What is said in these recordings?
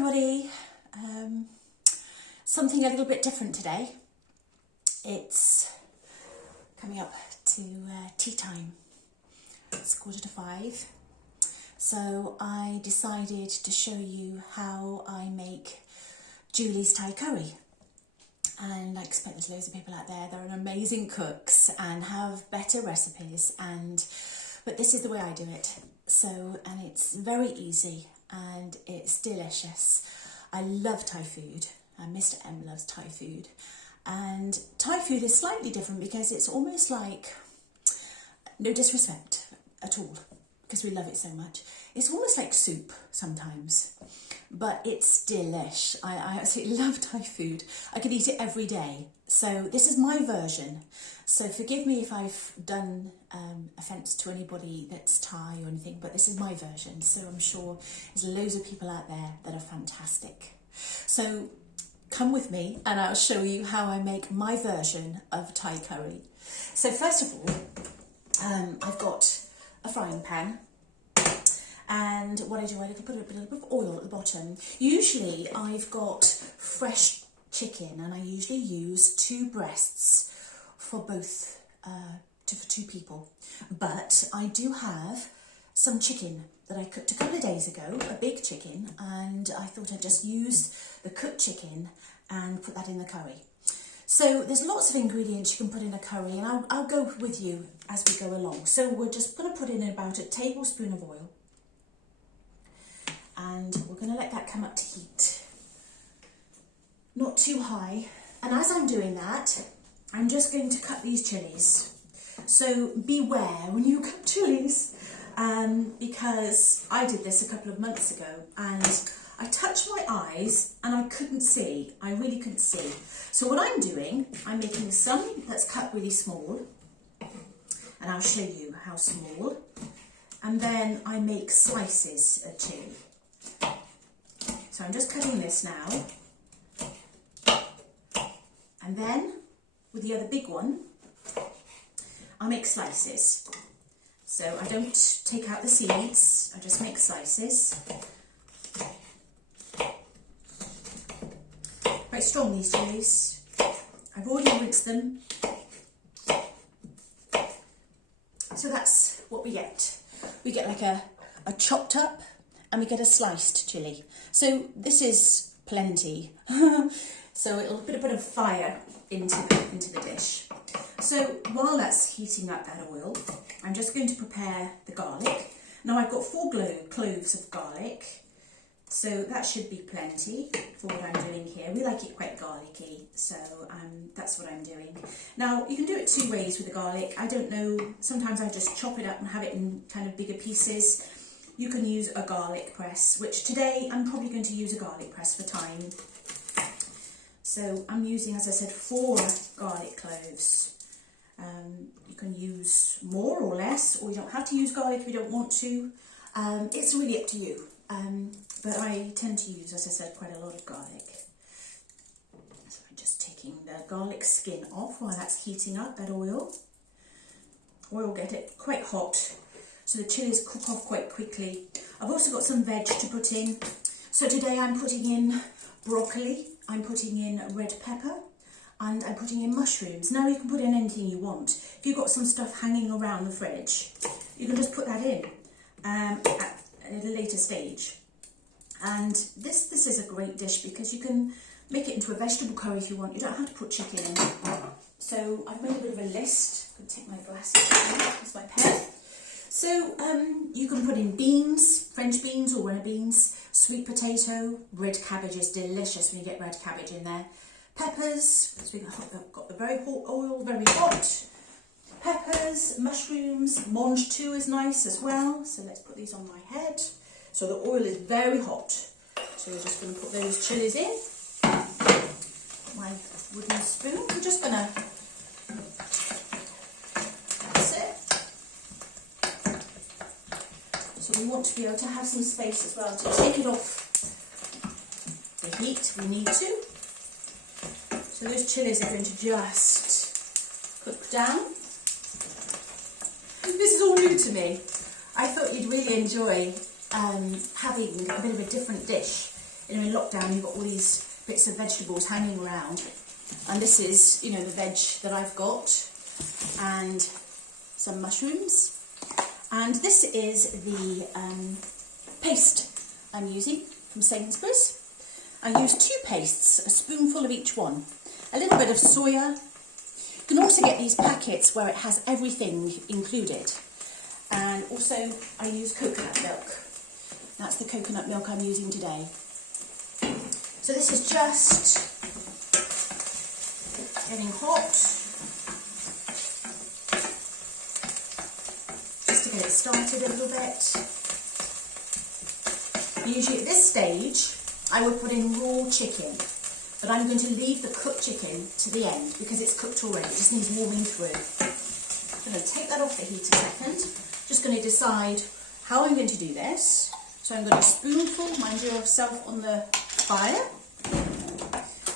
everybody. Something a little bit different today. It's coming up to tea time. It's 4:45. So I decided to show you how I make Julie's Thai curry. And I expect there's loads of people out there that are amazing cooks and have better recipes, but this is the way I do it. And it's very easy and it's delicious. I love Thai food, and Mr. M loves Thai food. And Thai food is slightly different because it's almost like, no disrespect at all, because we love it so much. It's almost like soup sometimes, but it's delish. I absolutely love Thai food. I could eat it every day. So this is my version. So forgive me if I've done offence to anybody that's Thai or anything, but this is my version. So I'm sure there's loads of people out there that are fantastic. So come with me and I'll show you how I make my version of Thai curry. So first of all, I've got a frying pan. And what I do, I put a bit of oil at the bottom. Usually I've got fresh chicken and I usually use 2 breasts for both, for 2 people. But I do have some chicken that I cooked a couple of days ago, a big chicken, and I thought I'd just use the cooked chicken and put that in the curry. So there's lots of ingredients you can put in a curry, and I'll go with you as we go along. So we're just going to put in about a tablespoon of oil. And we're going to let that come up to heat. Not too high. And as I'm doing that, I'm just going to cut these chilies. So beware when you cut chilies, because I did this a couple of months ago and I touched my eyes and I couldn't see. I really couldn't see. So what I'm doing, I'm making some that's cut really small, and I'll show you how small. And then I make slices of chili. So I'm just cutting this now, and then with the other big one, I make slices. So I don't take out the seeds, I just make slices. Quite strong, these chilies. I've already rinsed them. So that's what we get. We get like a chopped up, and we get a sliced chilli. So this is plenty. So it'll put a bit of fire into the dish. So while that's heating up that oil, I'm just going to prepare the garlic. Now I've got 4 cloves of garlic. So that should be plenty for what I'm doing here. We like it quite garlicky, so that's what I'm doing. Now you can do it 2 ways with the garlic. I don't know, sometimes I just chop it up and have it in kind of bigger pieces. You can use a garlic press, which today I'm probably going to use a garlic press for time. So I'm using, as I said, 4 garlic cloves. You can use more or less, or you don't have to use garlic if you don't want to. It's really up to you. But I tend to use, as I said, quite a lot of garlic. So I'm just taking the garlic skin off while that's heating up, that oil. Oil get it quite hot, so the chilies cook off quite quickly. I've also got some veg to put in. So today I'm putting in broccoli, I'm putting in red pepper, and I'm putting in mushrooms. Now you can put in anything you want. If you've got some stuff hanging around the fridge, you can just put that in at a later stage. And this is a great dish because you can make it into a vegetable curry if you want. You don't have to put chicken in. So I've made a bit of a list. I'm going to take my glasses out. Here's my pen. So you can put in beans, French beans or runner beans, sweet potato, red cabbage is delicious when you get red cabbage in there. Peppers, so we've got the very hot oil, very hot. Peppers, mushrooms, mange too is nice as well. So let's put these on my head. So the oil is very hot. So we're just going to put those chilies in. My wooden spoon. We're just going to, that's it. So we want to be able to have some space as well to take it off the heat. We need to. So those chilies are going to just cook down. This is all new to me. I thought you'd really enjoy having a bit of a different dish you know, in lockdown you've got all these bits of vegetables hanging around, and this is, you know, the veg that I've got, and some mushrooms, and this is the paste I'm using from Sainsbury's. I use 2 pastes, a spoonful of each one, a little bit of soya. You can also get these packets where it has everything included, and also I use coconut milk. That's the coconut milk I'm using today. So this is just getting hot, just to get it started a little bit. Usually at this stage I would put in raw chicken, but I'm going to leave the cooked chicken to the end because it's cooked already, it just needs warming through. I'm going to take that off the heat a second, just going to decide how I'm going to do this. So I'm going to spoonful, mind yourself on the fire,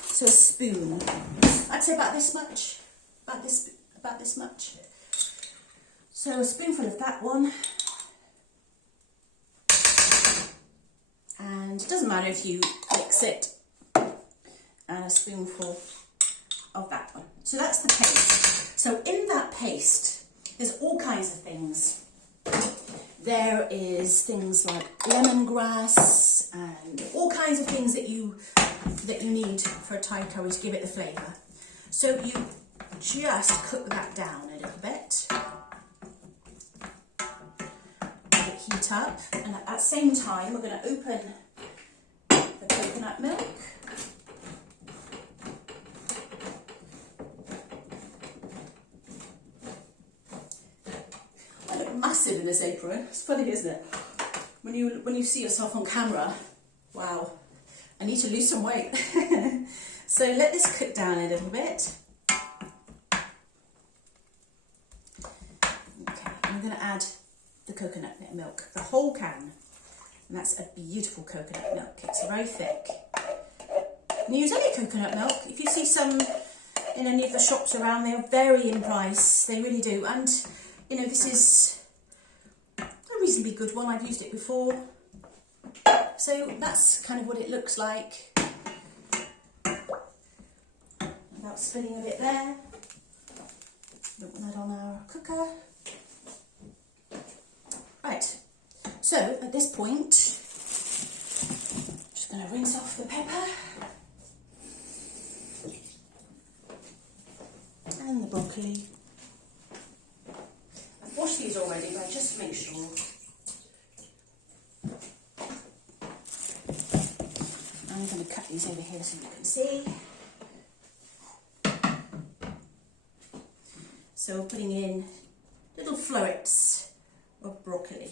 so a spoon, I'd say about this much, about this much. So a spoonful of that one, and it doesn't matter if you mix it, and a spoonful of that one. So that's the paste. So in that paste, there's all kinds of things. There is things like lemongrass and all kinds of things that you need for a Thai curry to give it the flavour. So you just cook that down a little bit, let it heat up, and at that same time we're going to open the coconut milk. Massive in this apron. It's funny, isn't it? When you see yourself on camera, wow, I need to lose some weight. So let this cook down a little bit. Okay, I'm going to add the coconut milk, the whole can, and that's a beautiful coconut milk. It's very thick. You can use any coconut milk. If you see some in any of the shops around, they vary in price. They really do, and you know, this is a reasonably good one. I've used it before. So that's kind of what it looks like. About spilling a bit there. Don't want that on our cooker. Right, so at this point, just going to rinse off the pepper and the broccoli. I've washed these already, but just to make sure. I'm going to cut these over here so you can see. So we're putting in little florets of broccoli.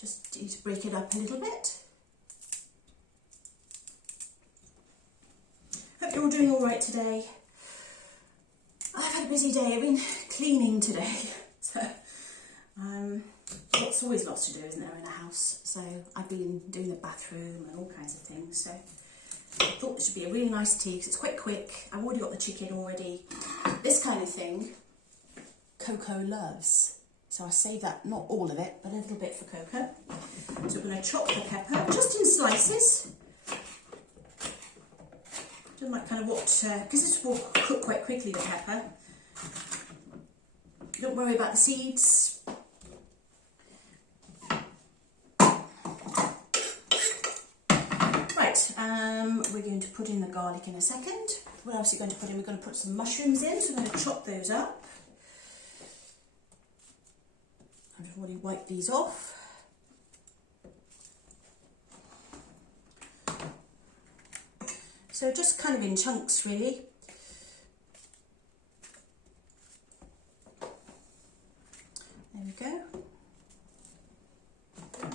Just need to break it up a little bit. Hope you're all doing all right today. I've had a busy day. I've been cleaning today. So, always lots to do, isn't there, in a house? So I've been doing the bathroom and all kinds of things. So I thought this would be a really nice tea because it's quite quick. I've already got the chicken already. This kind of thing, Coco loves. So I save that, not all of it, but a little bit for Coco. So we're going to chop the pepper just in slices. Don't like kind of what, because this will cook quite quickly, the pepper. Don't worry about the seeds. Right, we're going to put in the garlic in a second. What else are you going to put in? We're going to put some mushrooms in, so I'm going to chop those up. I've already wiped these off. So just kind of in chunks, really. There we go.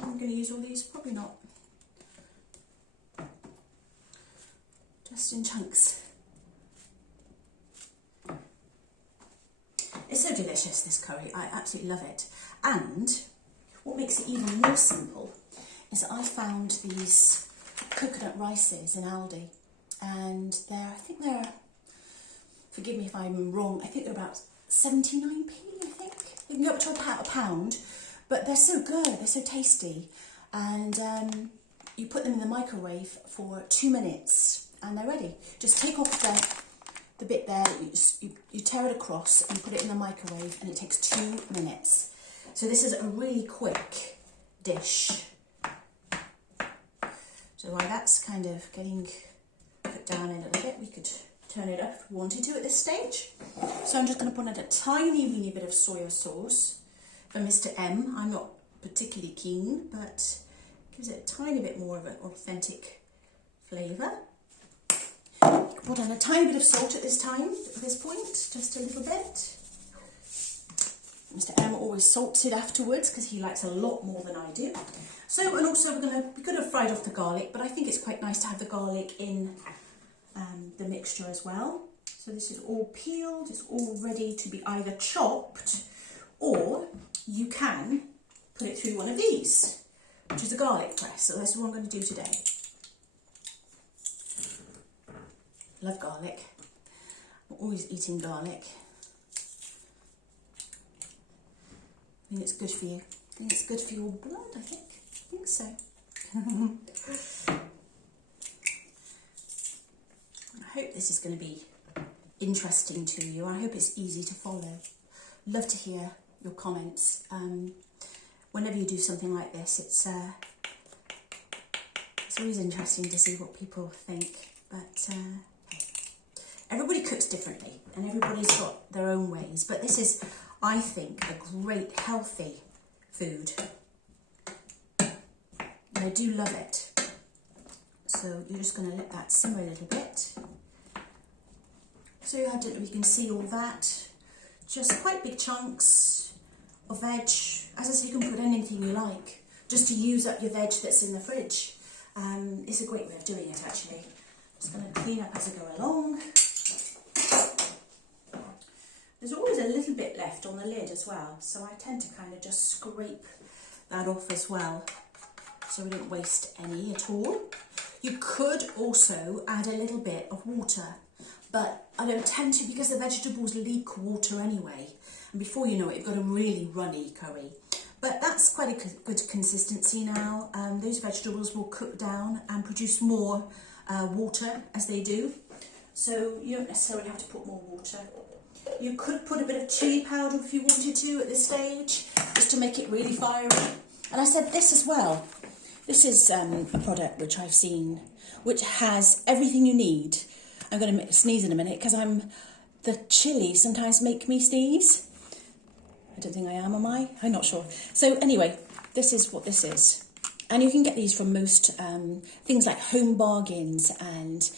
I'm going to use all these, probably not. Just in chunks. It's so delicious, this curry. I absolutely love it. And what makes it even more simple is that I found these coconut rices in Aldi. And I think they're, forgive me if I'm wrong, I think they're about 79p, I think. They can go up to a pound, but they're so good, they're so tasty. And you put them in the microwave for 2 minutes and they're ready. Just take off the bit there, you tear it across and put it in the microwave, and it takes 2 minutes. So this is a really quick dish. So while that's kind of getting put down a little bit, we could turn it up if we wanted to at this stage. So I'm just going to put in a tiny weeny bit of soy sauce for Mr. M. I'm not particularly keen, but gives it a tiny bit more of an authentic flavour. Put on a tiny bit of salt at this point, just a little bit. Mr. M always salts it afterwards because he likes a lot more than I do. So, and also we could have fried off the garlic, but I think it's quite nice to have the garlic in the mixture as well. So this is all peeled, it's all ready to be either chopped, or you can put it through one of these, which is a garlic press. So that's what I'm going to do today. Love garlic. I'm always eating garlic. I think it's good for you. I think it's good for your blood, I think so. I hope this is going to be interesting to you. I hope it's easy to follow. Love to hear your comments. Whenever you do something like this, it's always interesting to see what people think. But everybody cooks differently, and everybody's got their own ways. But this is, I think, a great healthy food. And I do love it. So you're just going to let that simmer a little bit. So I don't know if you can see all that. Just quite big chunks of veg. As I said, you can put anything you like, just to use up your veg that's in the fridge. It's a great way of doing it, actually. Just going to clean up as I go along. There's always a little bit left on the lid as well, so I tend to kind of just scrape that off as well, so we don't waste any at all. You could also add a little bit of water, but I don't tend to, because the vegetables leak water anyway, and before you know it, you've got a really runny curry. But that's quite a good consistency now. Those vegetables will cook down and produce more water as they do, so you don't necessarily have to put more water. You could put a bit of chilli powder if you wanted to at this stage, just to make it really fiery. And I said this as well. This is a product which I've seen, which has everything you need. I'm going to sneeze in a minute because the chilli sometimes make me sneeze. I don't think I am I? I'm not sure. So anyway, this is what this is. And you can get these from most things like Home Bargains and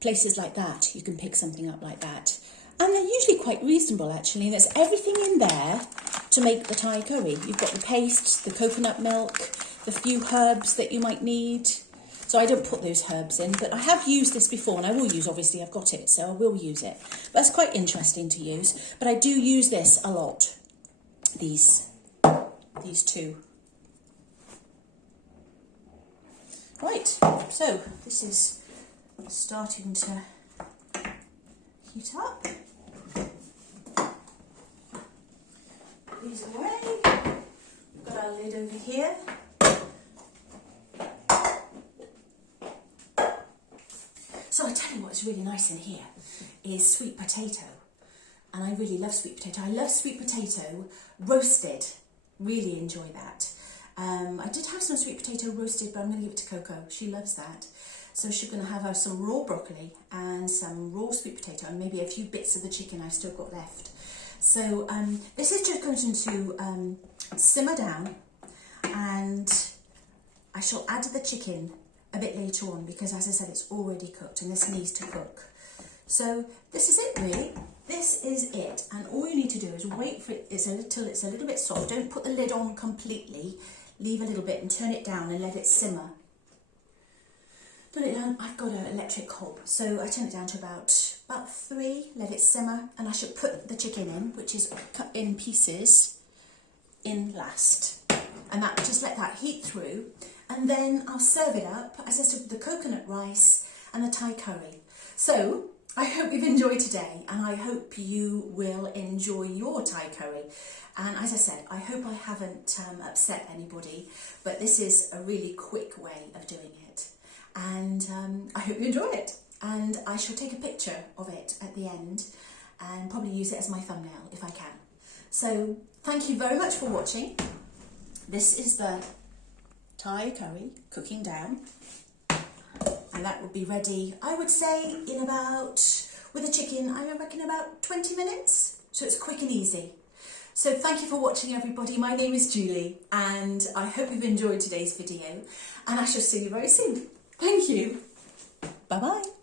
places like that. You can pick something up like that. And they're usually quite reasonable, actually. There's everything in there to make the Thai curry. You've got the paste, the coconut milk, the few herbs that you might need. So I don't put those herbs in, but I have used this before, and I will use, obviously, I've got it, so I will use it. But it's quite interesting to use. But I do use this a lot, these two. Right, so this is starting to heat up. These away. We've got our lid over here. So I tell you what's really nice in here is sweet potato. And I really love sweet potato. I love sweet potato roasted. Really enjoy that. I did have some sweet potato roasted, but I'm going to give it to Coco. She loves that. So she's going to have some raw broccoli and some raw sweet potato and maybe a few bits of the chicken I've still got left. So this is just going to simmer down, and I shall add the chicken a bit later on because, as I said, it's already cooked and this needs to cook. So this is it, really. This is it, and all you need to do is wait for it till it's a little bit soft. Don't put the lid on completely. Leave a little bit and turn it down and let it simmer. Put it down. I've got an electric hob, so I turn it down to about 3, let it simmer, and I should put the chicken in, which is cut in pieces, in last. And that, just let that heat through, and then I'll serve it up, as I said, with the coconut rice and the Thai curry. So, I hope you've enjoyed today, and I hope you will enjoy your Thai curry. And as I said, I hope I haven't upset anybody, but this is a really quick way of doing it. And I hope you enjoy it. And I shall take a picture of it at the end and probably use it as my thumbnail if I can. So thank you very much for watching. This is the Thai curry cooking down. And that will be ready, I would say, in about, with the chicken, I reckon about 20 minutes. So it's quick and easy. So thank you for watching, everybody. My name is Julie, and I hope you've enjoyed today's video, and I shall see you very soon. Thank you. Bye-bye.